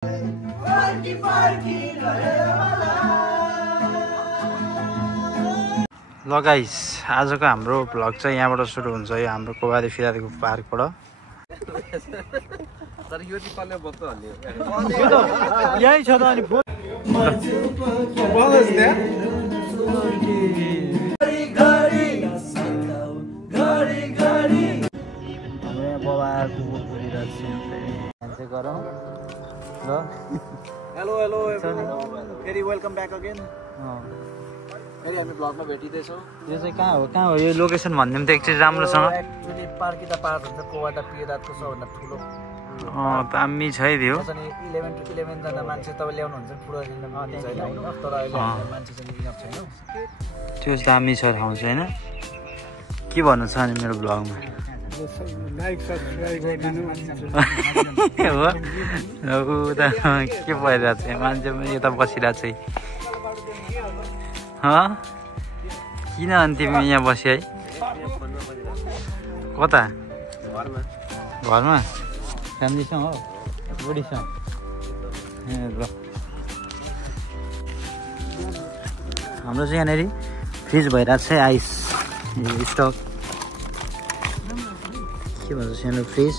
ल गाइस, आजको हाम्रो भ्लग चाहिँ यहाँबाट सुरु हुन्छ। यो हाम्रो कोबारी फिरारीको पार्कबाट। तर यो चाहिँ कसले बोक्छ भन्ने यही छ त अनि फोन गरौँ ल। हेलो हेलो फेरि वेलकम ब्याक अगेन। फेरि हामी भ्लगमा भेटिँदैछौँ। यो चाहिँ कहाँ हो यो लोकेसन भनिदिउँ त एकचोटि राम्रोसँग। एक्चुअली पार्किदा पार्क हुन्छ कोवाटा पिरातको सबभन्दा ठुलो। दामी छ है त्यो। 11 to 11 जना मान्छे तपाईँ ल्याउनुहुन्छ ठुलो छैन तर अहिले मान्छे चाहिँ इनफ छैन। त्यो दामी छ ठाउँ चाहिँ होइन। के भन्नु छ अनि मेरो भ्लगमा? लाइक सब्सक्राइब गरिदिनु। हो त के भइरहेको छ मान्छे यता बसिरहेको छ। किन अनि तिमी यहाँ बसी है? कता? घरमा फ्यामिलीसँग हो? बुढीसँग? ए ल। हाम्रो चाहिँ यहाँनिर फ्रिज भइरहेको छ आइस स्टक। के भन्छ सानो फ्रिज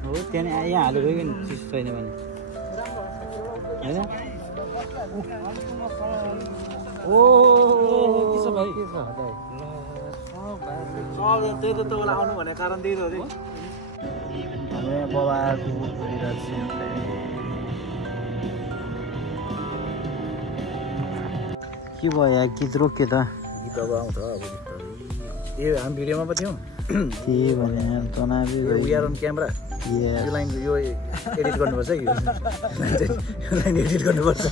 हो त्यहाँ यहाँ हालेको नि चिज छैन भने होइन। ओ के छ भाइ? के छ त्यही त तपाईँलाई आउनु भनेको कारण त्यही त हो। हाम्रो यहाँ बबाको के भयो यहाँ गीत रोक्यो त? गीत अब आउँछ अब। ए हामी भिडियोमा पो थियौँ। के भने वी आर अन क्यामेरा। यो लाइन यो एडिट गर्नुपर्छ कि यो लाइन एडिट गर्नुपर्छ।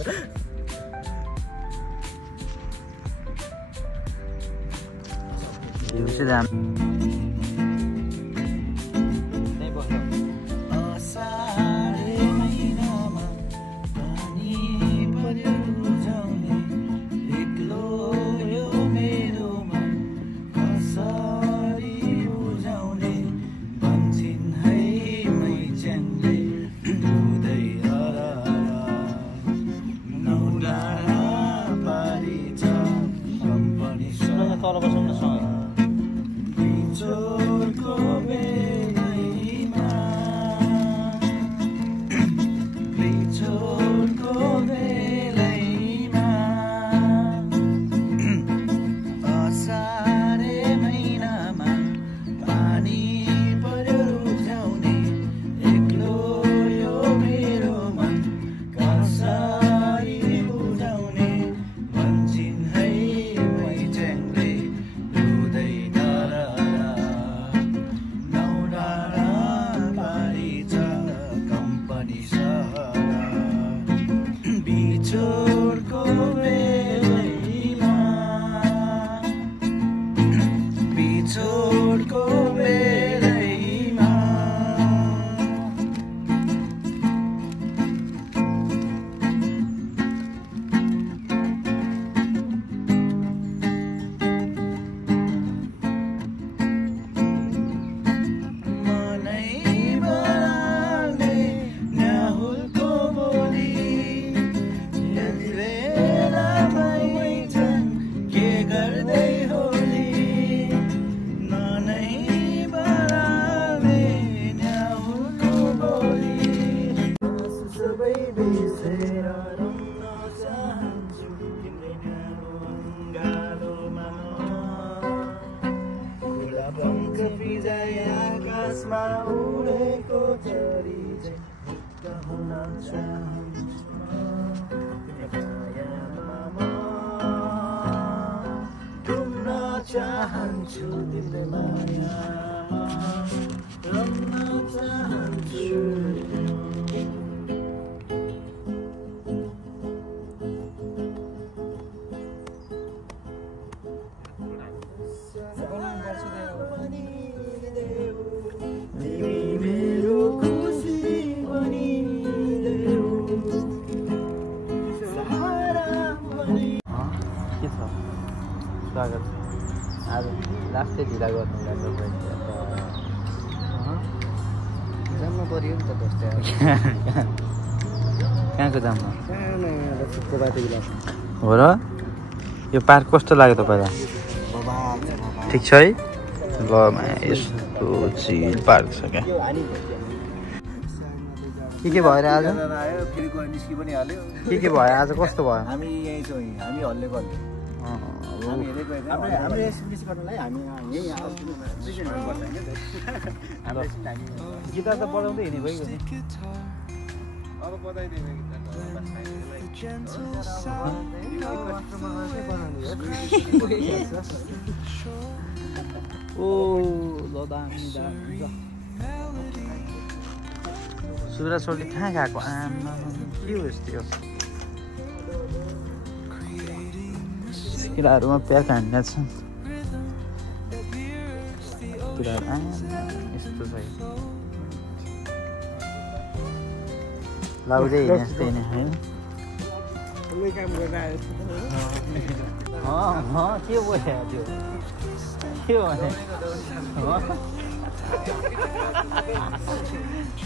चाहन्छु तिम्रो मायामा रम्न चाहन्छु। स्वागत आज लास्टै ढिला गर्नुलाई जान्न त पर्यो नि त दोस्रो कहाँको जाम कोबाते गिलास हो र यो पार्क कस्तो लाग्यो तपाईँलाई ठिक छ है ल यस्तो चिल पार्क छ क्या के भएर आज फेरि गयो निस्कि पनि हाल्यो के भयो आज कस्तो भयो हामी यहीँ छौँ हामी हल्लेको हामी हेरेको हाम्रो एसएमएस गर्नलाई हामी यहीँ गिटार त बजाउँदै हिँड्ने भइगयो नि अब बजाइदिने ओ ल दामी सुरा सोल्टी कहाँ गएको आमा के हो यस्तो किराहरूमा प्याक हान्ने छन् कुराहरू यस्तो छ लाउँदै हिँड्ने जस्तै नै है के भयो त्यो के भने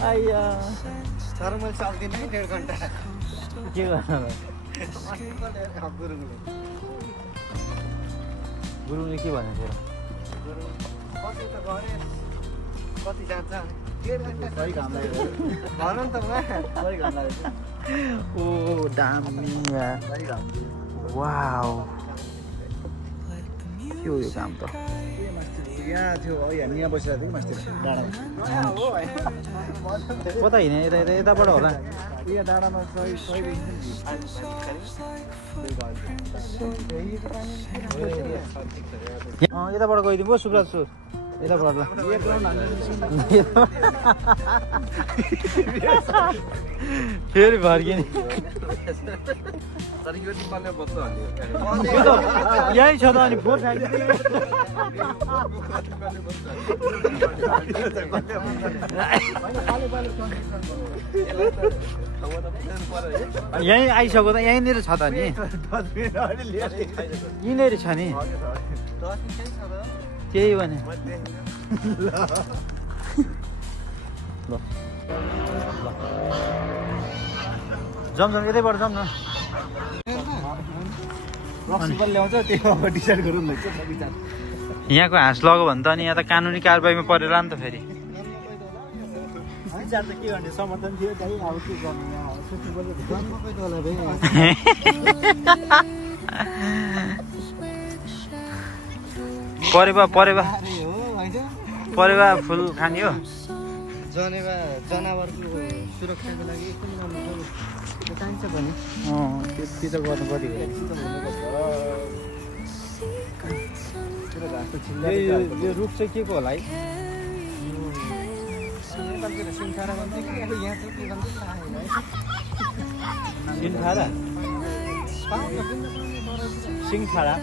आइया तर मैले सक्दिनँ है 1.5 घन्टा के गर्नु गुरुङले के भनेको थियो कति जान्छ सही घाम लाग्यो भन नि त सही घाम लाग्यो ओ दामी वाउ के हो यो काम त यहाँ थियो हामी यहाँ बसिरहेको थियौँ मास्तिर डाँडामा कता हिँड्ने यताबाट होला यहाँ डाँडामा यताबाट गइदिउँ पो सुब्राज सु यताबाट ल फेरि भर्किने यही छ त अनि फोर यहीँ आइसक्यो त यहीँनिर छ त नि यहीँनिर छ नि केही भने जाउँ यतैबाट जाउँ न ल्याउँछ त्यो डिसाइड गरौँ न यहाँको हाँस लग्यो भने त अनि यहाँ त कानुनी कारबाहीमा परेर नि त फेरि विचार त के गर्ने समर्थन थियो त्यही अब के परेवा फुल खाने हो जनावरको सुरक्षाको लागि एकदम राम्रो चाहिन्छ पनि त्यो त गर्नु पर्यो यो रुख चाहिँ के को होला है सिन्थारा भन्छ कि अब यहाँ चाहिँ के भन्छ सिन्थारा सिङथारा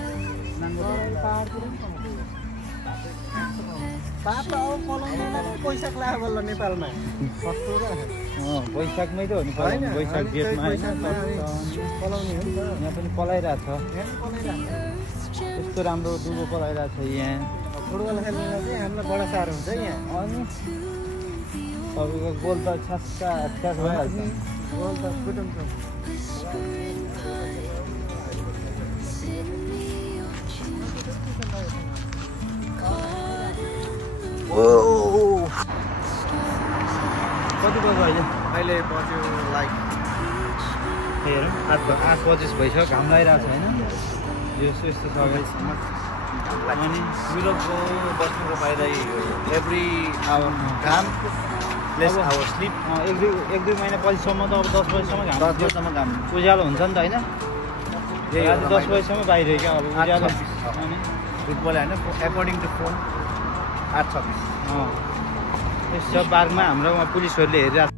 पैसा लाग्यो बल्ल नेपालमा वैशाखमै त हो नि वैशाख जेठमा होइन पलाउने हो नि त यहाँ पनि पलाइरहेको छ यस्तो राम्रो दुबो पलाइरहेको छ यहाँ फुटबल खेल्नुलाई चाहिँ हामीलाई बडा साह्रो हुन्छ यहाँ अनि तपाईँको गोल त छ्यास भइहाल्छ गोल त फुटन्छ कति बज्यो अहिले बज्यो लाइक हेरौँ 8:25 भइसक्यो घाम लगाइरहेको छ होइन यो यस्तो छ अनि युरोपको बस्नुको फाइदा एभ्री आवर घाम लेस आवर स्लिप एक दुई महिना पछिसम्म त अब 10 बजीसम्म घाम 10 बजीसम्म घाम उज्यालो हुन्छ नि त होइन आज 10 बजीसम्म बाहिर क्या अब उज्यालो अनि फुटबल होइन एकर्डिङ टु फोन 8:26 यस्तो पार्कमा हाम्रो पुलिसहरूले हेरिरहेको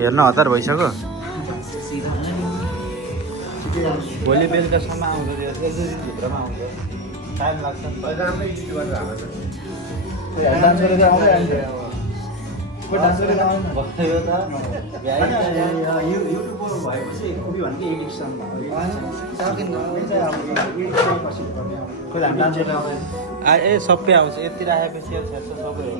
हेर्न हतार भइसक्यो भोलि बेलुकासम्म आउँछ भित्रमा आउँछ टाइम लाग्छ युट्युबर भएपछि खुबी भनेको एडिक्सन ए सबै आउँछ यति राखेपछि सबै हो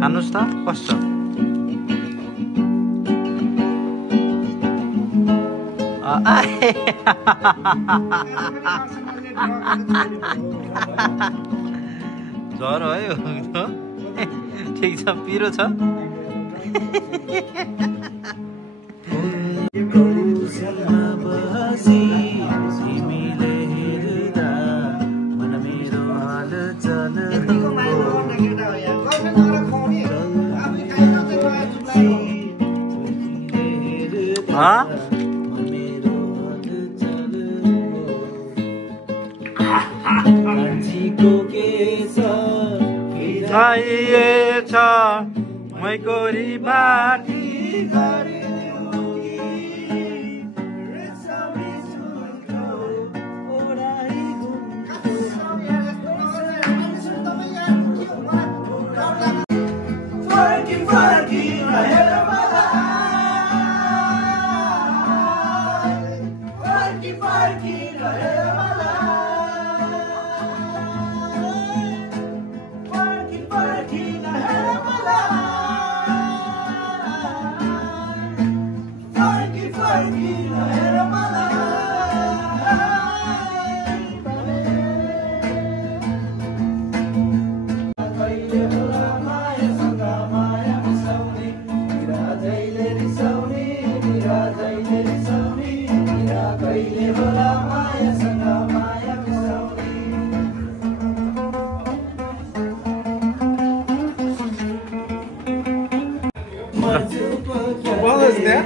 खानुस् त कस्तो ज्वरो है ठिक छ पिरो छ मैकोरी बाटी What is that?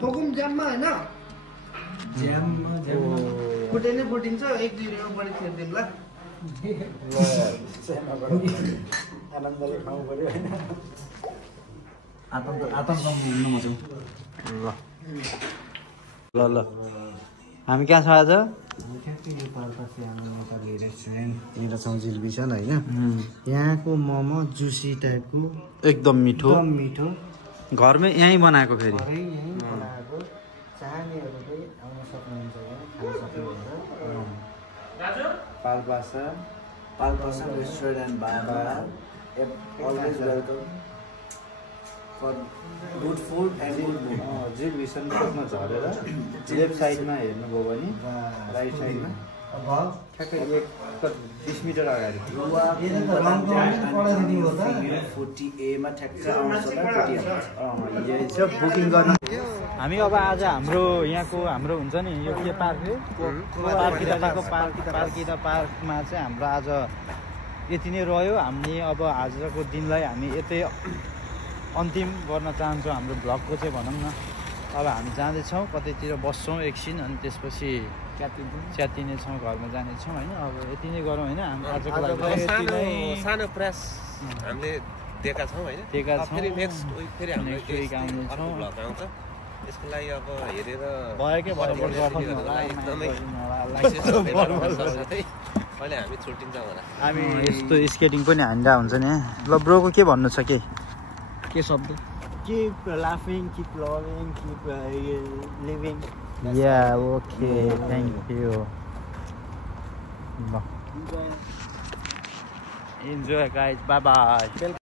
थोकुम ज्याममा हैन फुटे नै फुटिन्छ 1-2 रुपैयाँ बढी थिर्दिम ल आनन्दले खानु पर्यो हैन आतङ्क हुनु मजाउ ल ल हामी कहाँ छ आज मेरो छौँ जिल्बी छन् हैन यहाँको मोमो जुसी टाइपको एकदम मिठो मिठो घरमै यहीँ बनाएको फेरि घरै यहीँ बनाएको चाहनेहरू चाहिँ आउन सक्नुहुन्छ यहाँ खान सक्नुहुन्छ Palpasa restaurant and bar always welcome for good food and good mood जे भिसन कोसमा झरेर लेफ्ट साइडमा हेर्नुभयो भने राइट साइडमा ठ्याक्कै 20 मिटर अगाडि 40A मा ठ्याक्कै आउँछ बुकिङ गर्न हामी अब आज हाम्रो हुन्छ नि यो के पार्क पार्कमा चाहिँ हाम्रो आज यति नै रह्यो। हामी अब आजको दिनलाई हामी यतै अन्तिम गर्न चाहन्छौँ हाम्रो भ्लगको चाहिँ भनौँ न। अब हामी जाँदैछौँ कतैतिर बस्छौँ एकछिन अनि त्यसपछि च्यातिने छौँ घरमा जानेछौँ होइन। अब यति नै गरौँ होइन हाम्रो आजको लागि सानो प्रयास हामीले दिएका छौँ होइन। फेरि नेक्स्ट विक फेरि हाम्रो भ्लग आउँछ। यसको लागि अब हेरेर भएकै बराबर एकदमै अहिले हामी छुट्टिन्छौँ होला। हामी यस्तो स्केटिङ पनि हान्दा हुन्छ नि। ल ब्रोको के भन्नु छ के शब्द? Keep laughing, keep loving, keep living. Yeah, okay, thank you. Enjoy guys, bye bye.